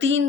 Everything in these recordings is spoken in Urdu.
3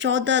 14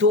2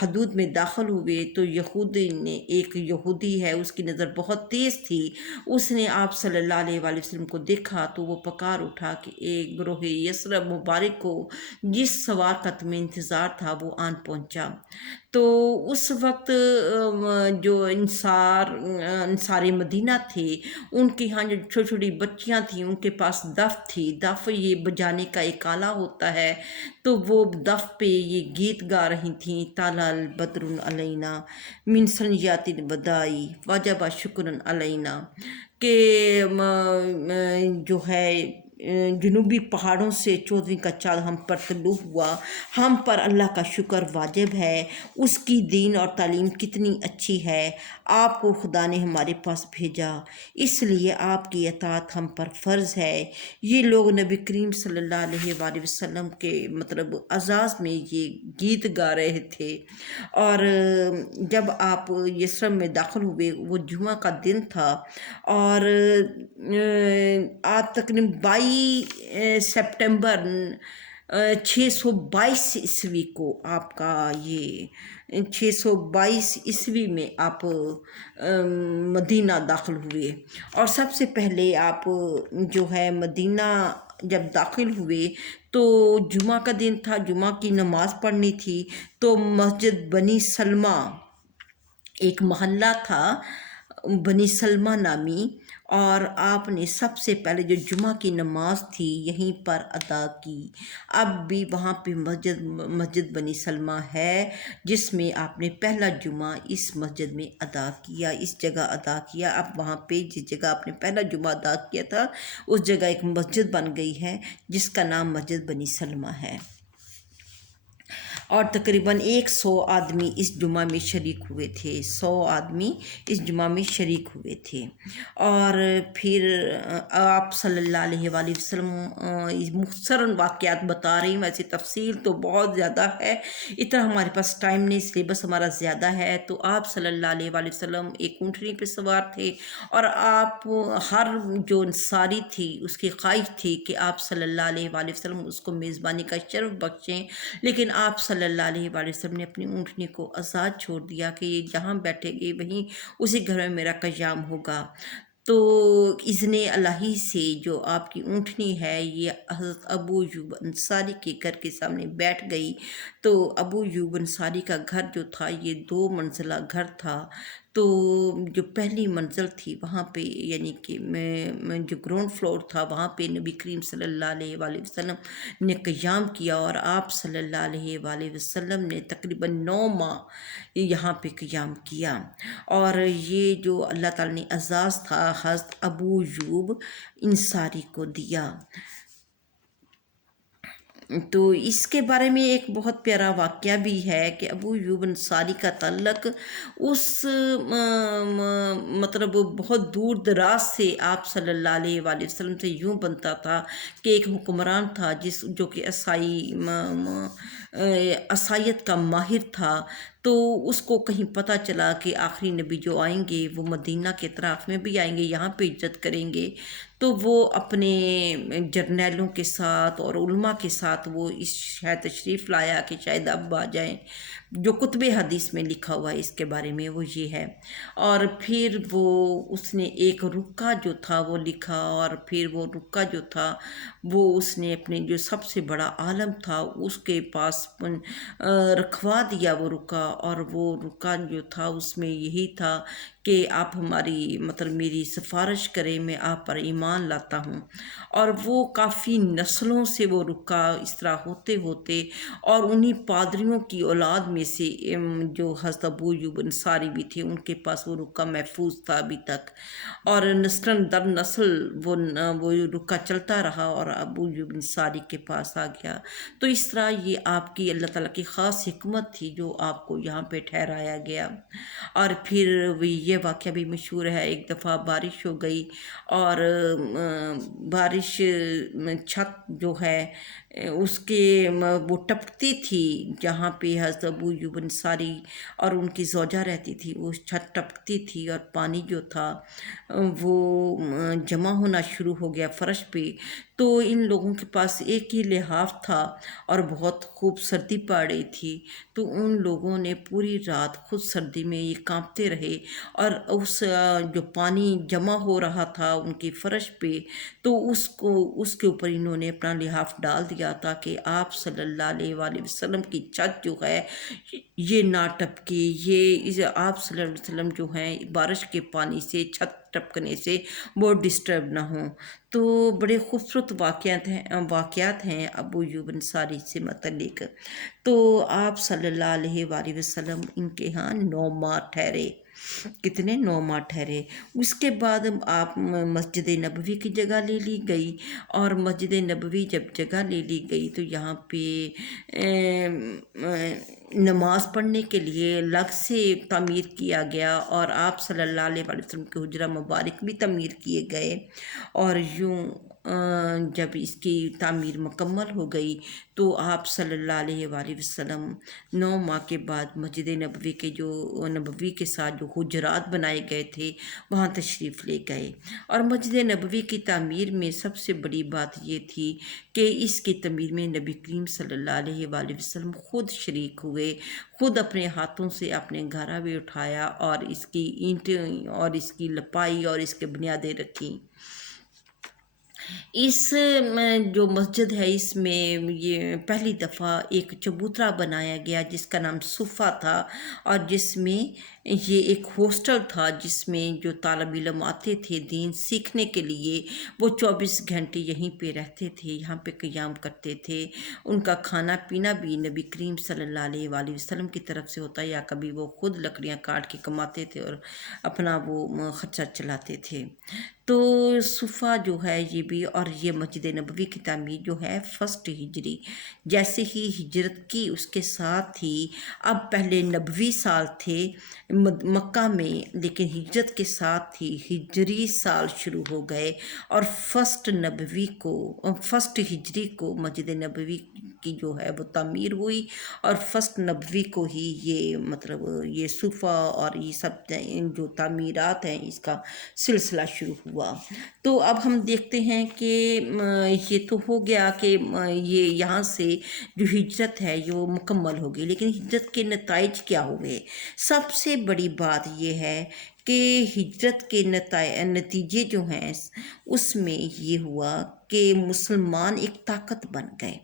حدود میں داخل ہوئے تو یہودی نے، ایک یہودی ہے اس کی نظر بہت تیز تھی، اس نے آپ صلی اللہ علیہ وآلہ وسلم کو دیکھا تو وہ پکار اٹھا کہ ایک گروہ یثرب مبارک کو جس سوار کا تمہیں انتظار تھا وہ آن پہنچا۔ تو اس وقت جو انصار مدینہ تھے، ان کے ہاں جو چھوٹی چھوٹی بچیاں تھیں ان کے پاس دف تھی۔ دف یہ بجانے کا ایک آلہ ہوتا ہے، تو وہ دف پہ یہ گیت گا رہی تھیں، طلع البدر علینا من ثنیات الوداع وجب شکر علینا، کہ جو ہے جنوبی پہاڑوں سے 14ویں کا چاند ہم پر طلوع ہوا، ہم پر اللہ کا شکر واجب ہے، اس کی دین اور تعلیم کتنی اچھی ہے، آپ کو خدا نے ہمارے پاس بھیجا، اس لیے آپ کی اطاعت ہم پر فرض ہے۔ یہ لوگ نبی کریم صلی اللہ علیہ وآلہ وسلم کے مطلب اعزاز میں یہ گیت گا رہے تھے۔ اور جب آپ یثرب میں داخل ہوئے وہ جمعہ کا دن تھا، اور آپ تقریباً 22 سپٹمبر 622 عیسوی کو آپ کا یہ 622 عیسوی میں آپ مدینہ داخل ہوئے۔ اور سب سے پہلے آپ جو ہے مدینہ جب داخل ہوئے تو جمعہ کا دن تھا، جمعہ کی نماز پڑھنی تھی، تو مسجد بنی سلمہ، ایک محلہ تھا بنی سلمہ نامی، اور آپ نے سب سے پہلے جو جمعہ کی نماز تھی یہیں پر ادا کی۔ اب بھی وہاں پہ مسجد بنی سلمہ ہے جس میں آپ نے پہلا جمعہ اس مسجد میں ادا کیا، اس جگہ ادا کیا۔ اب وہاں پہ جس جگہ آپ نے پہلا جمعہ ادا کیا تھا اس جگہ ایک مسجد بن گئی ہے جس کا نام مسجد بنی سلمہ ہے، اور تقریباً 100 آدمی اس جمعہ میں شریک ہوئے تھے، 100 آدمی اس جمعہ میں شریک ہوئے تھے۔ اور پھر آپ صلی اللہ علیہ وآلہ وسلم مختصراً واقعات بتا رہی ہوں، ویسے تفصیل تو بہت زیادہ ہے، اتنا ہمارے پاس ٹائم نہیں، سلیبس ہمارا زیادہ ہے۔ تو آپ صلی اللہ علیہ وآلہ وسلم ایک اونٹنی پہ سوار تھے، اور آپ ہر جو انصاری تھی اس کی خواہش تھی کہ آپ صلی اللہ علیہ وآلہ وسلم اس کو میزبانی کا شرف بخشیں، لیکن آپ صلی اللہ علیہ وآلہ وسلم نے اپنی اونٹنی کو آزاد چھوڑ دیا کہ یہ جہاں بیٹھے گی وہیں اسی گھر میں میرا قیام ہوگا۔ تو اذن الہی سے جو آپ کی اونٹنی ہے یہ حضرت ابو ایوب انصاری کے گھر کے سامنے بیٹھ گئی۔ تو ابو ایوب انصاری کا گھر جو تھا یہ 2 منزلہ گھر تھا، تو جو پہلی منزل تھی وہاں پہ یعنی کہ جو گراؤنڈ فلور تھا وہاں پہ نبی کریم صلی اللہ علیہ وآلہ وسلم نے قیام کیا، اور آپ صلی اللہ علیہ وآلہ وسلم نے تقریباً 9 ماہ یہاں پہ قیام کیا۔ اور یہ جو اللہ تعالیٰ نے اعزاز تھا حضرت ابو ایوب انصاری کو دیا۔ تو اس کے بارے میں ایک بہت پیارا واقعہ بھی ہے کہ ابو ایوب انصاری کا تعلق اس مطلب بہت دور دراز سے آپ صلی اللہ علیہ وآلہ وسلم سے یوں بنتا تھا کہ ایک حکمران تھا جو کہ عصائیت کا ماہر تھا، تو اس کو کہیں پتہ چلا کہ آخری نبی جو آئیں گے وہ مدینہ کے اطراف میں بھی آئیں گے، یہاں پہ عزت کریں گے، تو وہ اپنے جرنیلوں کے ساتھ اور علماء کے ساتھ وہ اس شہر تشریف لایا کہ شاید اب آ جائیں۔ جو کتب حدیث میں لکھا ہوا ہے اس کے بارے میں وہ یہ ہے۔ اور پھر وہ اس نے ایک رکہ جو تھا وہ لکھا، اور پھر وہ رکہ جو تھا وہ اس نے اپنے جو سب سے بڑا عالم تھا اس کے پاس رکھوا دیا وہ رکہ، اور وہ رکہ جو تھا اس میں یہی تھا کہ آپ ہماری مطلب میری سفارش کریں، میں آپ پر ایمان لاتا ہوں۔ اور وہ کافی نسلوں سے وہ رکا اس طرح ہوتے ہوتے، اور انہی پادریوں کی اولاد میں سے جو حضرت ابو ایوب انصاری بھی تھے ان کے پاس وہ رکا محفوظ تھا ابھی تک، اور نسل در نسل وہ رکا چلتا رہا اور ابو ایوب انصاری کے پاس آ گیا۔ تو اس طرح یہ آپ کی اللہ تعالیٰ کی خاص حکمت تھی جو آپ کو یہاں پہ ٹھہرایا گیا۔ اور پھر یہ واقعہ بھی مشہور ہے، ایک دفعہ بارش ہو گئی، اور بارش چھت جو ہے اس کے وہ ٹپکتی تھی جہاں پہ حضرت ابو ایوب انصاری اور ان کی زوجہ رہتی تھی، وہ چھت ٹپکتی تھی اور پانی جو تھا وہ جمع ہونا شروع ہو گیا فرش پہ۔ تو ان لوگوں کے پاس ایک ہی لحاف تھا اور بہت خوب سردی پڑ رہی تھی، تو ان لوگوں نے پوری رات خود سردی میں یہ کانپتے رہے، اور جو پانی جمع ہو رہا تھا ان کی فرش پہ، تو اس کے اوپر انہوں نے اپنا لحاف ڈال دیا تاکہ آپ صلی اللہ علیہ وآلہ وسلم کی چھت جو ہے یہ نہ ٹپکے، یہ آپ صلی اللہ علیہ وسلم جو ہیں بارش کے پانی سے، چھت ٹپکنے سے وہ ڈسٹرب نہ ہوں۔ تو بڑے خوبصورت واقعات ہیں ابو ایوب انصاری سے متعلق۔ تو آپ صلی اللہ علیہ وآلہ وسلم ان کے ہاں 9 ماہ ٹھہرے۔ کتنے؟ 9 ماہ ٹھہرے۔ اس کے بعد آپ مسجد نبوی کی جگہ لے لی گئی، اور مسجد نبوی جب جگہ لے لی گئی تو یہاں پہ نماز پڑھنے کے لیے الگ سے تعمیر کیا گیا، اور آپ صلی اللہ علیہ وآلہ وسلم کے حجرہ مبارک بھی تعمیر کیے گئے، اور یوں جب اس کی تعمیر مکمل ہو گئی تو آپ صلی اللہ علیہ وآلہ وسلم 9 ماہ کے بعد مسجد نبوی کے ساتھ جو حجرات بنائے گئے تھے وہاں تشریف لے گئے۔ اور مسجد نبوی کی تعمیر میں سب سے بڑی بات یہ تھی کہ اس کی تعمیر میں نبی کریم صلی اللہ علیہ وآلہ وسلم خود شریک ہوئے، خود اپنے ہاتھوں سے اپنے گھرا بھی اٹھایا، اور اس کی اینٹیں اور اس کی لپائی اور اس کے بنیادیں رکھیں۔ اس جو مسجد ہے اس میں یہ پہلی دفعہ ایک چبوترا بنایا گیا جس کا نام صفہ تھا، اور جس میں یہ ایک ہاسٹل تھا جس میں جو طالب علم آتے تھے دین سیکھنے کے لیے وہ 24 گھنٹے یہیں پہ رہتے تھے، یہاں پہ قیام کرتے تھے۔ ان کا کھانا پینا بھی نبی کریم صلی اللہ علیہ وآلہ وسلم کی طرف سے ہوتا، یا کبھی وہ خود لکڑیاں کاٹ کے کماتے تھے اور اپنا وہ خرچہ چلاتے تھے۔ تو صفہ جو ہے یہ بھی، اور یہ مسجد نبوی کی تعمیر جو ہے 1 ہجری، جیسے ہی ہجرت کی اس کے ساتھ ہی، اب پہلے نبوی سال تھے مکہ میں، لیکن ہجرت کے ساتھ ہی ہجری سال شروع ہو گئے، اور 1 ہجری کو مسجد نبوی کی جو ہے وہ تعمیر ہوئی، اور 1 نبوی کو ہی یہ مطلب یہ صفہ اور یہ سب جو تعمیرات ہیں اس کا سلسلہ شروع ہوا۔ تو اب ہم دیکھتے ہیں کہ یہ تو ہو گیا کہ یہ یہاں سے جو ہجرت ہے یہ مکمل ہو گئی، لیکن ہجرت کے نتائج کیا ہوئے؟ سب سے بڑی بات یہ ہے کہ ہجرت کے نتیجے جو ہیں اس میں یہ ہوا کہ مسلمان ایک طاقت بن گئے،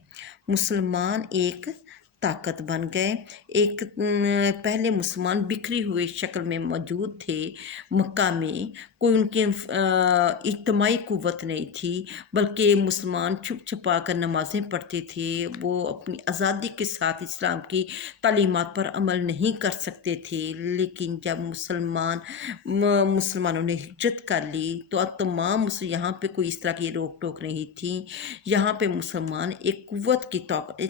مسلمان ایک طاقت بن گئے۔ ایک پہلے مسلمان بکھری ہوئے شکل میں موجود تھے مکہ میں، کوئی ان کے اجتماعی قوت نہیں تھی، بلکہ مسلمان چھپ چھپا کر نمازیں پڑھتے تھے، وہ اپنی آزادی کے ساتھ اسلام کی تعلیمات پر عمل نہیں کر سکتے تھے۔ لیکن جب مسلمانوں نے ہجرت کر لی تو اب تمام یہاں پہ کوئی اس طرح کی روک ٹوک نہیں تھی، یہاں پہ مسلمان ایک قوت کی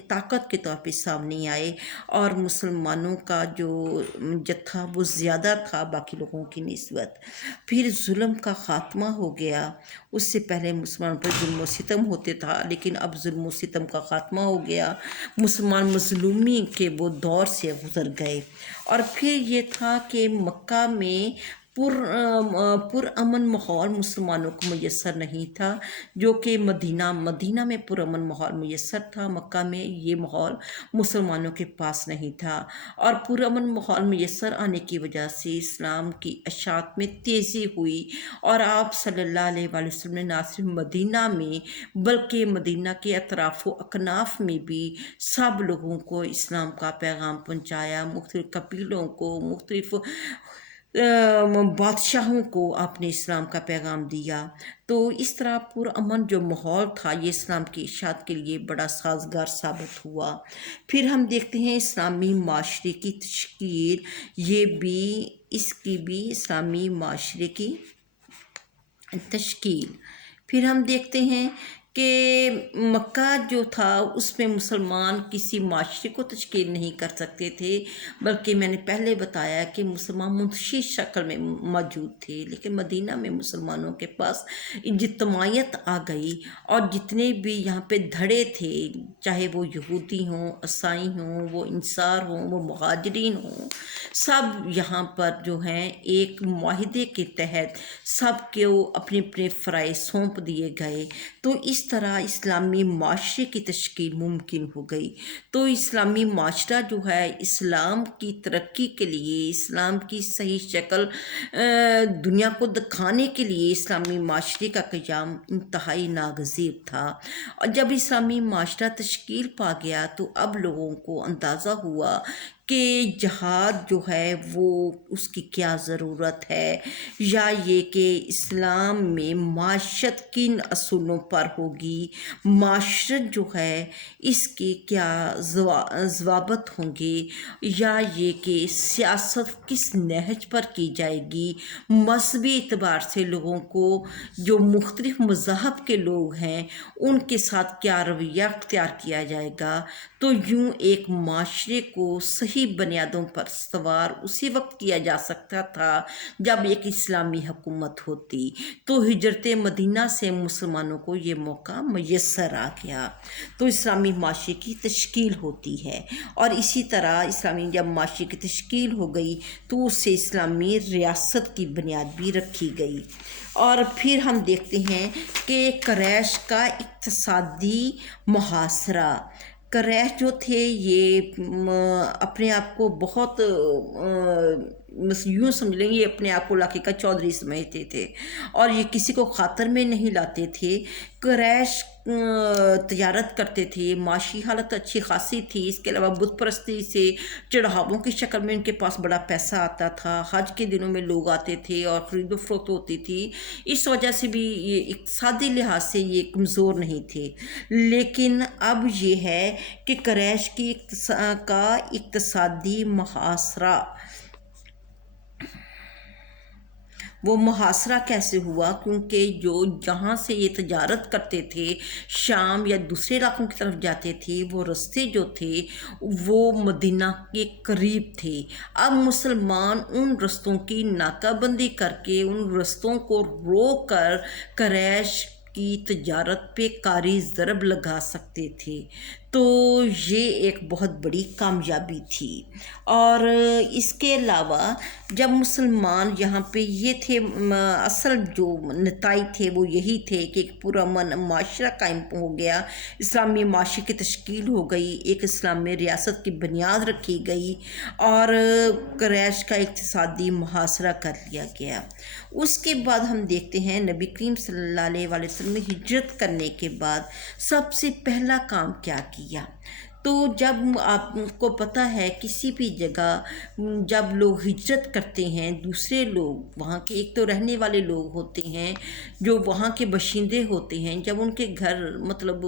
طاقت کے طور پہ سامنے آئے، اور مسلمانوں کا جو جتھا وہ زیادہ تھا باقی لوگوں کی نسبت۔ پھر ظلم کا خاتمہ ہو گیا، اس سے پہلے مسلمانوں پر ظلم و ستم ہوتے تھا، لیکن اب ظلم و ستم کا خاتمہ ہو گیا، مسلمان مظلومی کے وہ دور سے گزر گئے۔ اور پھر یہ تھا کہ مکہ میں پرامن ماحول مسلمانوں کو میسر نہیں تھا، جو کہ مدینہ میں پرامن ماحول میسر تھا، مکہ میں یہ ماحول مسلمانوں کے پاس نہیں تھا، اور پرامن ماحول میسر آنے کی وجہ سے اسلام کی اشاعت میں تیزی ہوئی، اور آپ صلی اللہ علیہ وآلہ وسلم نے نہ صرف مدینہ میں بلکہ مدینہ کے اطراف و اکناف میں بھی سب لوگوں کو اسلام کا پیغام پہنچایا، مختلف قبیلوں کو، مختلف بادشاہوں کو آپ نے اسلام کا پیغام دیا۔ تو اس طرح پرامن جو ماحول تھا یہ اسلام کی اشاعت کے لیے بڑا سازگار ثابت ہوا۔ پھر ہم دیکھتے ہیں اسلامی معاشرے کی تشکیل، اس کی بھی اسلامی معاشرے کی تشکیل۔ پھر ہم دیکھتے ہیں کہ مکہ جو تھا اس میں مسلمان کسی معاشرے کو تشکیل نہیں کر سکتے تھے، بلکہ میں نے پہلے بتایا کہ مسلمان منتشر شکل میں موجود تھے، لیکن مدینہ میں مسلمانوں کے پاس اجتماعیت آ گئی، اور جتنے بھی یہاں پہ دھڑے تھے، چاہے وہ یہودی ہوں، عیسائی ہوں، وہ انصار ہوں، وہ مہاجرین ہوں، سب یہاں پر جو ہیں ایک معاہدے کے تحت سب کو اپنے اپنے فرائض سونپ دیے گئے۔ تو اس طرح اسلامی معاشرے کی تشکیل ممکن ہو گئی۔ تو اسلامی معاشرہ جو ہے اسلام کی ترقی کے لیے، اسلام کی صحیح شکل دنیا کو دکھانے کے لیے اسلامی معاشرے کا قیام انتہائی ناگزیر تھا۔ اور جب اسلامی معاشرہ تشکیل پا گیا تو اب لوگوں کو اندازہ ہوا کہ جہاد جو ہے وہ اس کی کیا ضرورت ہے، یا یہ کہ اسلام میں معاشرت کن اصولوں پر ہوگی، معاشرت جو ہے اس کے کیا ضوابط ہوں گے، یا یہ کہ سیاست کس نہج پر کی جائے گی، مذہبی اعتبار سے لوگوں کو جو مختلف مذہب کے لوگ ہیں ان کے ساتھ کیا رویہ اختیار کیا جائے گا۔ تو یوں ایک معاشرے کو صحیح بنیادوں پر استوار اسی وقت کیا جا سکتا تھا جب ایک اسلامی حکومت ہوتی۔ تو ہجرت مدینہ سے مسلمانوں کو یہ موقع میسر آ گیا، تو اسلامی معاشرے کی تشکیل ہوتی ہے، اور اسی طرح اسلامی جب معاشرے کی تشکیل ہو گئی تو اس سے اسلامی ریاست کی بنیاد بھی رکھی گئی۔ اور پھر ہم دیکھتے ہیں کہ قریش کا اقتصادی محاصرہ۔ قریش جو تھے یہ اپنے آپ کو بہت یوں سمجھ لیں، یہ اپنے آپ کو علاقے کا چودھری سمجھتے تھے اور یہ کسی کو خاطر میں نہیں لاتے تھے۔ قریش تجارت کرتے تھے، معاشی حالت اچھی خاصی تھی، اس کے علاوہ بت پرستی سے چڑھاووں کی شکل میں ان کے پاس بڑا پیسہ آتا تھا، حج کے دنوں میں لوگ آتے تھے اور خرید و فروخت ہوتی تھی، اس وجہ سے بھی یہ اقتصادی لحاظ سے یہ کمزور نہیں تھے۔ لیکن اب یہ ہے کہ قریش کی کا اقتصادی محاصرہ، وہ محاصرہ کیسے ہوا؟ کیونکہ جو جہاں سے یہ تجارت کرتے تھے شام یا دوسرے علاقوں کی طرف جاتے تھے، وہ رستے جو تھے وہ مدینہ کے قریب تھے۔ اب مسلمان ان رستوں کی ناکہ بندی کر کے ان رستوں کو روک کر قریش کی تجارت پہ کاری ضرب لگا سکتے تھے، تو یہ ایک بہت بڑی کامیابی تھی۔ اور اس کے علاوہ جب مسلمان یہاں پہ یہ تھے، اصل جو نتائج تھے وہ یہی تھے کہ ایک پورا معاشرہ قائم ہو گیا، اسلامی معاشرے کی تشکیل ہو گئی، ایک اسلامی ریاست کی بنیاد رکھی گئی اور قریش کا اقتصادی محاصرہ کر لیا گیا۔ اس کے بعد ہم دیکھتے ہیں نبی کریم صلی اللہ علیہ وسلم نے ہجرت کرنے کے بعد سب سے پہلا کام کیا کیا؟ تو جب آپ کو پتہ ہے کسی بھی جگہ جب لوگ ہجرت کرتے ہیں، دوسرے لوگ وہاں کے ایک تو رہنے والے لوگ ہوتے ہیں جو وہاں کے باشندے ہوتے ہیں، جب ان کے گھر مطلب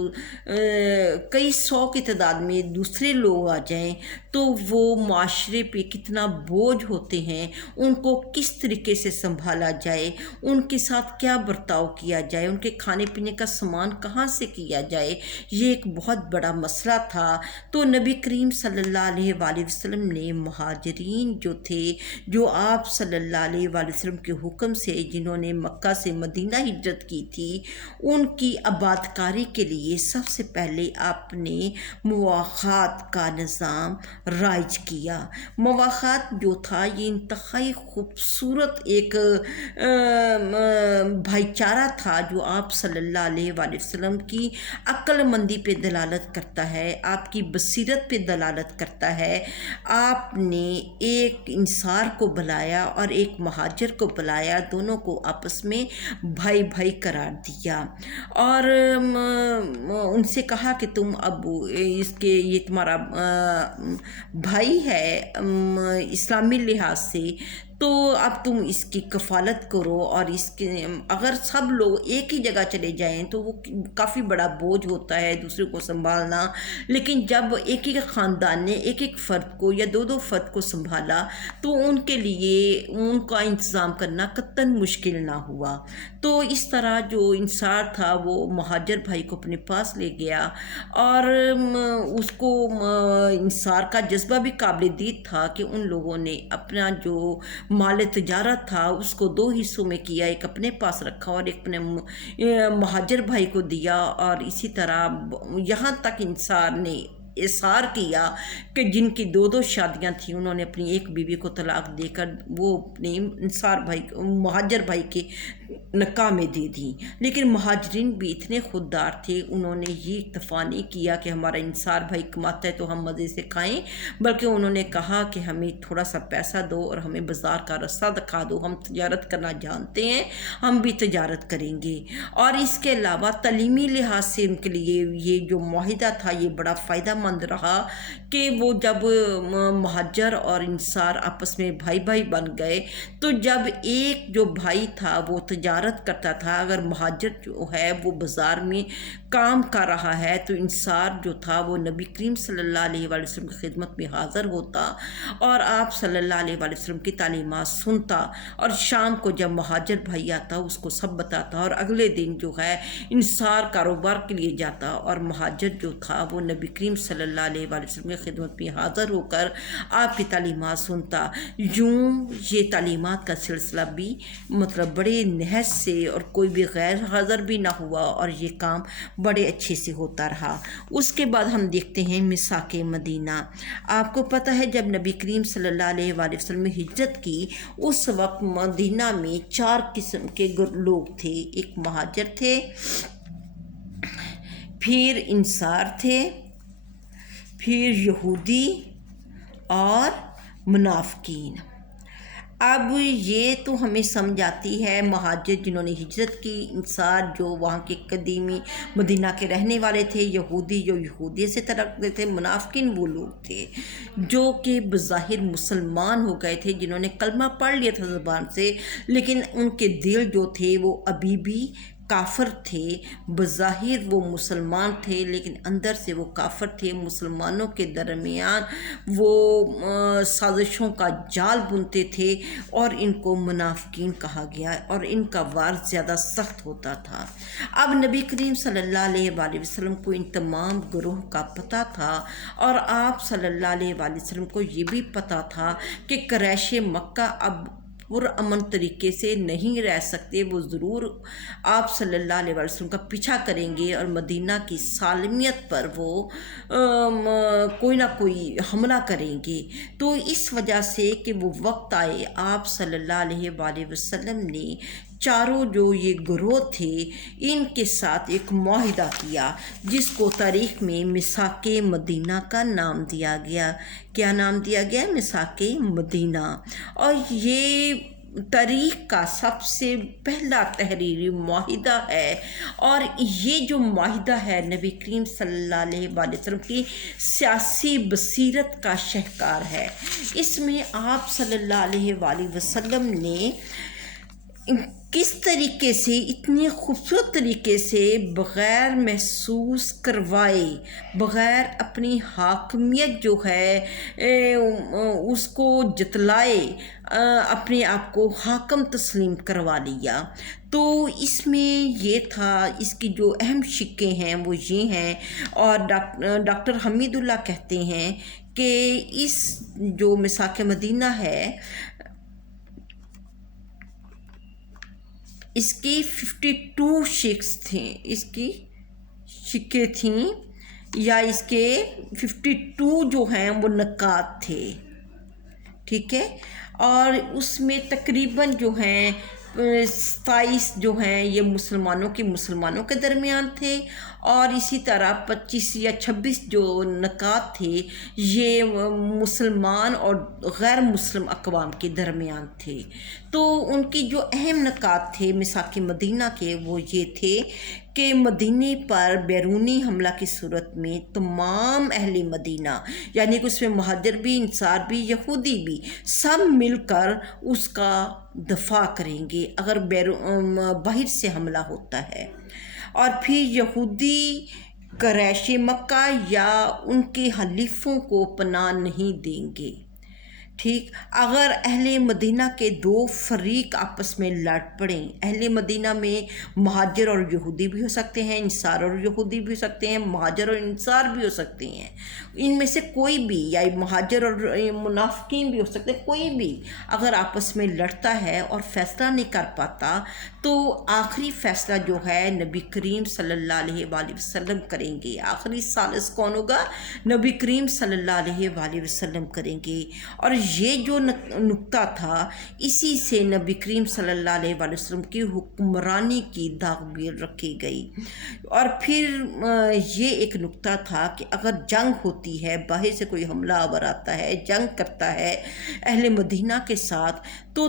کئی سو کی تعداد میں دوسرے لوگ آ جائیں تو وہ معاشرے پہ کتنا بوجھ ہوتے ہیں، ان کو کس طریقے سے سنبھالا جائے، ان کے ساتھ کیا برتاؤ کیا جائے، ان کے کھانے پینے کا سامان کہاں سے کیا جائے، یہ ایک بہت بڑا مسئلہ تھا۔ تو نبی کریم صلی اللہ علیہ وآلہ وسلم نے مہاجرین جو تھے، جو آپ صلی اللہ علیہ وآلہ وسلم کے حکم سے جنہوں نے مکہ سے مدینہ ہجرت کی تھی، ان کی آباد کاری کے لیے سب سے پہلے آپ نے مواخات کا نظام رائج کیا۔ مواخات جو تھا یہ انتہائی خوبصورت ایک بھائی چارہ تھا جو آپ صلی اللہ علیہ وآلہ وسلم کی عقل مندی پہ دلالت کرتا ہے، آپ کی بصیرت پہ دلالت کرتا ہے۔ آپ نے ایک انصار کو بلایا اور ایک مہاجر کو بلایا، دونوں کو آپس میں بھائی بھائی قرار دیا اور ان سے کہا کہ تم اب اس کے یہ تمہارا بھائی ہے اسلامی لحاظ سے، تو اب تم اس کی کفالت کرو، اور اس کے اگر سب لوگ ایک ہی جگہ چلے جائیں تو وہ کافی بڑا بوجھ ہوتا ہے دوسرے کو سنبھالنا، لیکن جب ایک ایک خاندان نے ایک ایک فرد کو یا دو دو فرد کو سنبھالا تو ان کے لیے ان کا انتظام کرنا قطعاً مشکل نہ ہوا۔ تو اس طرح جو انصار تھا وہ مہاجر بھائی کو اپنے پاس لے گیا اور اس کو انصار کا جذبہ بھی قابل دید تھا کہ ان لوگوں نے اپنا جو مال تجارت تھا اس کو دو حصوں میں کیا، ایک اپنے پاس رکھا اور ایک اپنے مہاجر بھائی کو دیا، اور اسی طرح یہاں تک انصار نے اصرار کیا کہ جن کی 2 شادیاں تھیں انہوں نے اپنی ایک بیوی کو طلاق دے کر وہ اپنے مہاجر بھائی کے نکاح میں دے دی، لیکن مہاجرین بھی اتنے خوددار تھے، انہوں نے یہ اکتفا نہیں کیا کہ ہمارا انصار بھائی کماتا ہے تو ہم مزے سے کھائیں، بلکہ انہوں نے کہا کہ ہمیں تھوڑا سا پیسہ دو اور ہمیں بازار کا رستہ دکھا دو، ہم تجارت کرنا جانتے ہیں، ہم بھی تجارت کریں گے۔ اور اس کے علاوہ تعلیمی لحاظ سے ان کے لیے یہ جو معاہدہ تھا یہ بڑا فائدہ مند رہا کہ وہ جب مہاجر اور انصار آپس میں بھائی بھائی بن گئے تو جب ایک جو بھائی تھا وہ تجارت کرتا تھا، اگر مہاجر جو ہے وہ بازار میں کام کر رہا ہے تو انصار جو تھا وہ نبی کریم صلی اللہ علیہ وآلہ وسلم کی خدمت میں حاضر ہوتا اور آپ صلی اللہ علیہ وآلہ وسلم کی تعلیمات سنتا، اور شام کو جب مہاجر بھائی آتا اس کو سب بتاتا، اور اگلے دن جو ہے انصار کاروبار کے لیے جاتا اور مہاجر جو تھا وہ نبی کریم صلی اللہ علیہ وآلہ وسلم کی خدمت میں حاضر ہو کر آپ کی تعلیمات سنتا۔ یوں یہ تعلیمات کا سلسلہ بھی مطلب بڑے نہج سے اور کوئی بھی غیر حاضر بھی نہ ہوا اور یہ کام بڑے اچھے سے ہوتا رہا۔ اس کے بعد ہم دیکھتے ہیں میثاق مدینہ۔ آپ کو پتہ ہے جب نبی کریم صلی اللہ علیہ وآلہ وسلم نے ہجرت کی اس وقت مدینہ میں 4 قسم کے لوگ تھے، ایک مہاجر تھے، پھر انصار تھے، پھر یہودی اور منافقین۔ اب یہ تو ہمیں سمجھ آتی ہے مہاجر جنہوں نے ہجرت کی، انصار جو وہاں کے قدیمی مدینہ کے رہنے والے تھے، یہودی جو یہودیت سے تعلق رکھتے تھے، منافقین وہ لوگ تھے جو کہ بظاہر مسلمان ہو گئے تھے، جنہوں نے کلمہ پڑھ لیا تھا زبان سے، لیکن ان کے دل جو تھے وہ ابھی بھی کافر تھے۔ بظاہر وہ مسلمان تھے لیکن اندر سے وہ کافر تھے، مسلمانوں کے درمیان وہ سازشوں کا جال بنتے تھے اور ان کو منافقین کہا گیا اور ان کا وار زیادہ سخت ہوتا تھا۔ اب نبی کریم صلی اللہ علیہ وآلہ وسلم کو ان تمام گروہ کا پتہ تھا، اور آپ صلی اللہ علیہ وآلہ وسلم کو یہ بھی پتہ تھا کہ قریش مکہ اب پرامن طریقے سے نہیں رہ سکتے، وہ ضرور آپ صلی اللہ علیہ وسلم کا پیچھا کریں گے اور مدینہ کی سالمیت پر وہ کوئی نہ کوئی حملہ کریں گے۔ تو اس وجہ سے کہ وہ وقت آئے، آپ صلی اللہ علیہ وآلہ وسلم نے چاروں جو یہ گروہ تھے ان کے ساتھ ایک معاہدہ کیا جس کو تاریخ میں میثاق مدینہ کا نام دیا گیا۔ کیا نام دیا گیا؟ میثاق مدینہ۔ اور یہ تاریخ کا سب سے پہلا تحریری معاہدہ ہے، اور یہ جو معاہدہ ہے نبی کریم صلی اللہ علیہ وآلہ وسلم کی سیاسی بصیرت کا شہکار ہے۔ اس میں آپ صلی اللہ علیہ وآلہ وسلم نے کس طریقے سے اتنی خوبصورت طریقے سے بغیر محسوس کروائے، بغیر اپنی حاکمیت جو ہے اس کو جتلائے، اپنے آپ کو حاکم تسلیم کروا لیا۔ تو اس میں یہ تھا، اس کی جو اہم شقیں ہیں وہ یہ ہیں، اور ڈاکٹر حمید اللہ کہتے ہیں کہ اس جو میثاق مدینہ ہے اس کی 52 شقیں تھیں، یا اس کے 52 جو ہیں وہ نکات تھے، ٹھیک ہے، اور اس میں تقریباً جو ہیں 27 جو ہیں یہ مسلمانوں کے درمیان تھے، اور اسی طرح 25 یا 26 جو نکات تھے یہ مسلمان اور غیر مسلم اقوام کے درمیان تھے۔ تو ان کی جو اہم نکات تھے میثاق مدینہ کے وہ یہ تھے کہ مدینے پر بیرونی حملہ کی صورت میں تمام اہل مدینہ، یعنی کہ اس میں مہاجر بھی، انصار بھی، یہودی بھی، سب مل کر اس کا دفاع کریں گے اگر باہر سے حملہ ہوتا ہے، اور پھر یہودی قریش مکہ یا ان کے حلیفوں کو پناہ نہیں دیں گے، ٹھیک، اگر اہل مدینہ کے دو فریق آپس میں لڑ پڑیں، اہل مدینہ میں مہاجر اور یہودی بھی ہو سکتے ہیں، انصار اور یہودی بھی ہو سکتے ہیں، مہاجر اور انصار بھی ہو سکتے ہیں، ان میں سے کوئی بھی، یا مہاجر اور منافقین بھی ہو سکتے ہیں، کوئی بھی اگر آپس میں لڑتا ہے اور فیصلہ نہیں کر پاتا، تو آخری فیصلہ جو ہے نبی کریم صلی اللہ علیہ وآلہ وسلم کریں گے۔ آخری ثالث کون ہوگا؟ نبی کریم صلی اللہ علیہ وآلہ وسلم کریں گے۔ اور یہ جو نقطہ تھا، اسی سے نبی کریم صلی اللہ علیہ وآلہ وسلم کی حکمرانی کی داغ رکھی گئی۔ اور پھر یہ ایک نقطہ تھا کہ اگر جنگ ہوتی ہے، باہر سے کوئی حملہ آور آتا ہے، جنگ کرتا ہے اہل مدینہ کے ساتھ، تو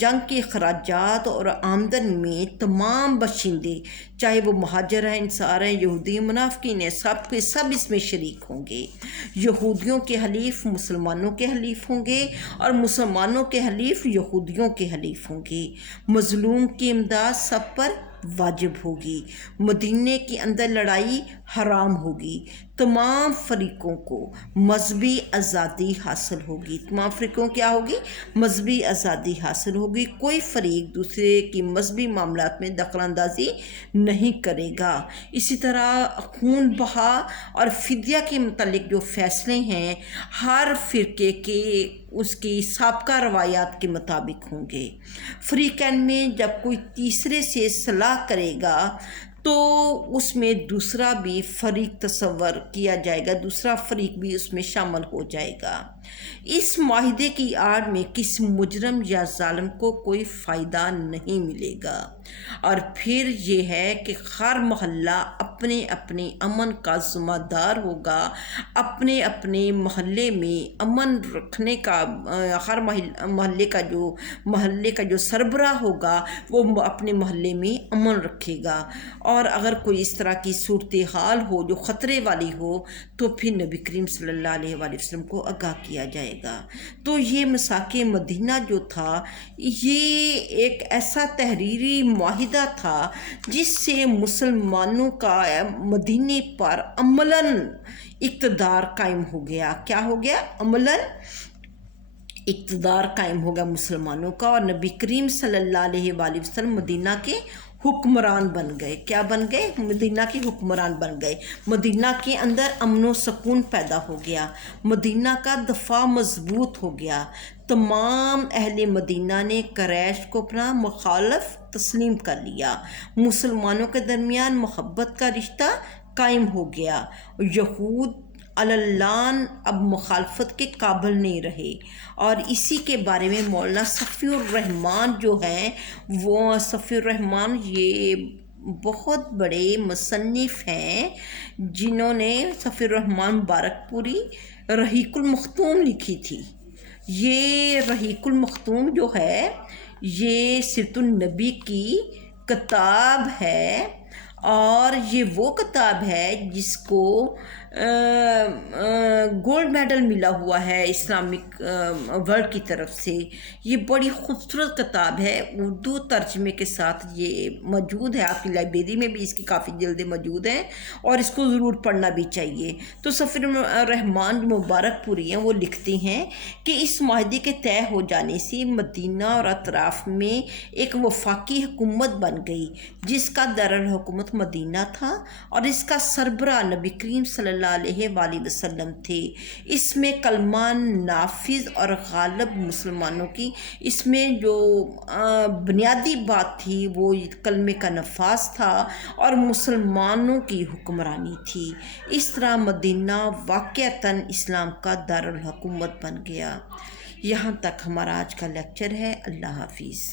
جنگ کے اخراجات اور آمدن میں تمام باشندے، چاہے وہ مہاجر ہیں، انصار ہیں، یہودی منافقین ہیں، سب کے سب اس میں شریک ہوں گے۔ یہودیوں کے حلیف مسلمانوں کے حلیف ہوں گے، اور مسلمانوں کے حلیف یہودیوں کے حلیف ہوں گے۔ مظلوم کی امداد سب پر واجب ہوگی۔ مدینے کے اندر لڑائی حرام ہوگی۔ تمام فریقوں کو مذہبی آزادی حاصل ہوگی۔ تمام فریقوں کیا ہوگی؟ مذہبی آزادی حاصل ہوگی۔ کوئی فریق دوسرے کی مذہبی معاملات میں دخل اندازی نہیں کرے گا۔ اسی طرح خون بہا اور فدیہ کے متعلق جو فیصلے ہیں، ہر فرقے کے اس کی سابقہ روایات کے مطابق ہوں گے۔ فریقین میں جب کوئی تیسرے سے صلاح کرے گا تو اس میں دوسرا بھی فریق تصور کیا جائے گا، دوسرا فریق بھی اس میں شامل ہو جائے گا۔ اس معاہدے کی آڑ میں کسی مجرم یا ظالم کو کوئی فائدہ نہیں ملے گا۔ اور پھر یہ ہے کہ ہر محلہ اپنے اپنے امن کا ذمہ دار ہوگا، اپنے اپنے محلے میں امن رکھنے کا، ہر محلے کا جو سربراہ ہوگا وہ اپنے محلے میں امن رکھے گا۔ اور اگر کوئی اس طرح کی صورتحال ہو جو خطرے والی ہو، تو پھر نبی کریم صلی اللہ علیہ وآلہ وسلم کو آگاہ کیا جائے گا۔ تو یہ میثاق مدینہ جو تھا، یہ ایک ایسا تحریری معاہدہ تھا جس سے مسلمانوں کا مدینے پر عملاً اقتدار قائم ہو گیا۔ کیا ہو گیا؟ عملاً اقتدار قائم ہوگا مسلمانوں کا، اور نبی کریم صلی اللہ علیہ وآلہ وسلم مدینہ کے حکمران بن گئے۔ کیا بن گئے؟ مدینہ کے حکمران بن گئے۔ مدینہ کے اندر امن و سکون پیدا ہو گیا، مدینہ کا دفاع مضبوط ہو گیا۔ تمام اہل مدینہ نے قریش کو اپنا مخالف تسلیم کر لیا، مسلمانوں کے درمیان محبت کا رشتہ قائم ہو گیا۔ یہود علان اب مخالفت کے قابل نہیں رہے۔ اور اسی کے بارے میں مولانا صفی الرحمان جو ہیں، وہ صفی الرحمان یہ بہت بڑے مصنف ہیں، جنہوں نے صفی الرحمان مبارک پوری رحیق المختوم لکھی تھی۔ یہ رحیق المختوم جو ہے، یہ سیرت النبی کی کتاب ہے، اور یہ وہ کتاب ہے جس کو گولڈ میڈل ملا ہوا ہے اسلامک ورلڈ کی طرف سے۔ یہ بڑی خوبصورت کتاب ہے، اردو ترجمے کے ساتھ یہ موجود ہے، آپ کی لائبریری میں بھی اس کی کافی جلدیں موجود ہیں، اور اس کو ضرور پڑھنا بھی چاہیے۔ تو صفی الرحمان جو مبارک پوری ہیں، وہ لکھتے ہیں کہ اس معاہدے کے طے ہو جانے سے مدینہ اور اطراف میں ایک وفاقی حکومت بن گئی، جس کا دارالحکومت مدینہ تھا، اور اس کا سربراہ نبی کریم صلی اللہ علیہ وآلہ وسلم تھے۔ اس میں کلمہ نافذ اور غالب مسلمانوں کی، اس میں جو بنیادی بات تھی وہ کلمے کا نفاذ تھا اور مسلمانوں کی حکمرانی تھی۔ اس طرح مدینہ واقعتاً اسلام کا دارالحکومت بن گیا۔ یہاں تک ہمارا آج کا لیکچر ہے۔ اللہ حافظ۔